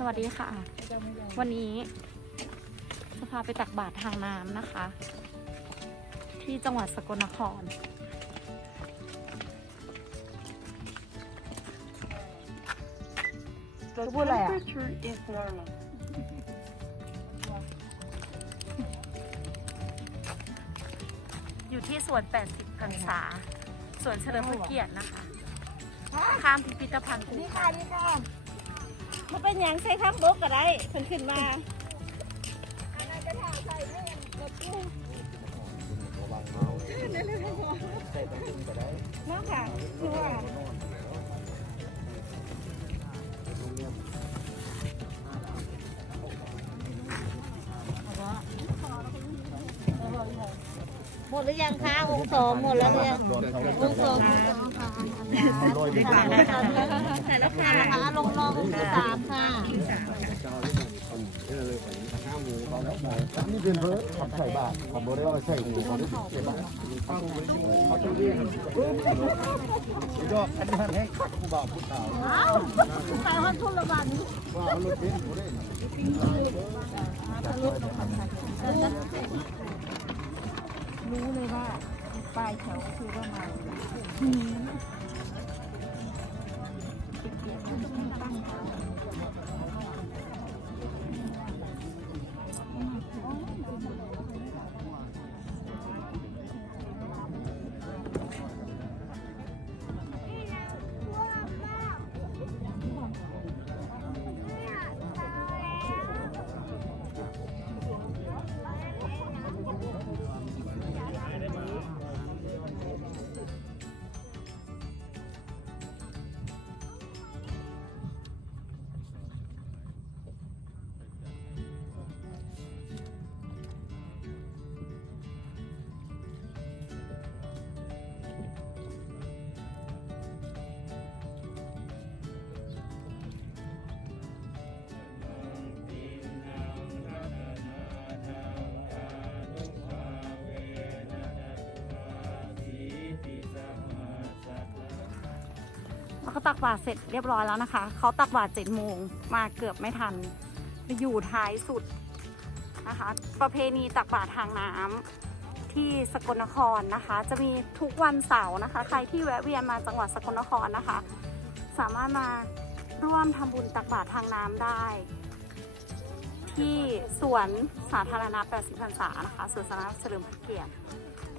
สวัสดีค่ะ วันนี้จะพาไปตักบาตรทางน้ำนะคะ ที่จังหวัดสกลนคร The Wala. temperature is normal. อยู่ที่สวน 80พรรษาสวนเฉลิมพระเกียรตินะคะ ข้ามพิพิธภัณฑ์นี่ค่ะนี่ค่ะ มันเป็นหยังใส่ทับบกก็ได้เพิ่นขึ้นมาเนาะค่ะคือว่า หมดหรือยังคะองค์สองหมดแล้วหรือยังองค์สองค่ะค่แล้วค่ะลงรององสามค่ะนี่เป็นเบิร์ดขับใส่บาทขับรถได้ว่าใส่หูเขาได้เก็บบาทเขาจะเรียกก็อันนี้ให้กูบอกผู้สาวใส่ห้องทุนละวันว่าเขารถเบนซ์เขาได้รู้เลยว่า ปลายแถวคือว่ามาแล้วก็ตักบาตรเสร็จเรียบร้อยแล้วนะคะ เขาตักบาตรเจ็ดโมงมาเกือบไม่ทัน อยู่ท้ายสุดนะคะ ประเพณีตักบาตรทางน้ำที่สกลนครนะคะ จะมีทุกวันเสาร์นะคะ ใครที่แวะเวียนมาจังหวัดสกลนครนะคะ สามารถมาร่วมทำบุญตักบาตรทางน้ำได้ ที่สวนสาธารณะ 80พรรษานะคะสวนสาธารณะเฉลิมพระเกียรติ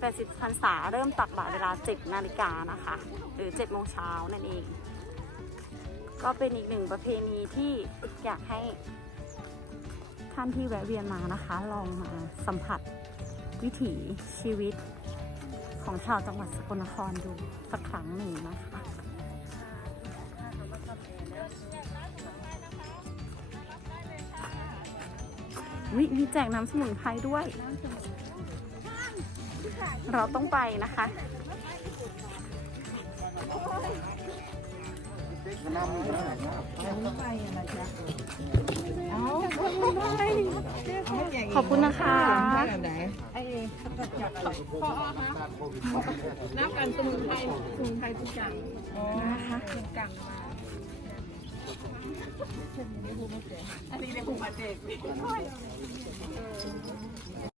80พรรษาเริ่มตักบาตรเวลา 7 นาฬิกานะคะ หรือ 7 โมงเช้านั่นเอง ก็เป็นอีกหนึ่งประเพณีที่อยากให้ท่านที่แวะเวียนมานะคะ ลองมาสัมผัสวิถีชีวิตของชาวจังหวัดสกลนครดูสักครั้งหนึ่งนะคะวิมีแจกน้ำสมุนไพรด้วย เราต้องไปนะคะ ขอบคุณนะคะน้ำกันสมุนไพรสมุนไพรทุกอย่างนะคะกอย่างมาอันนี้ในภูมิปัจเจก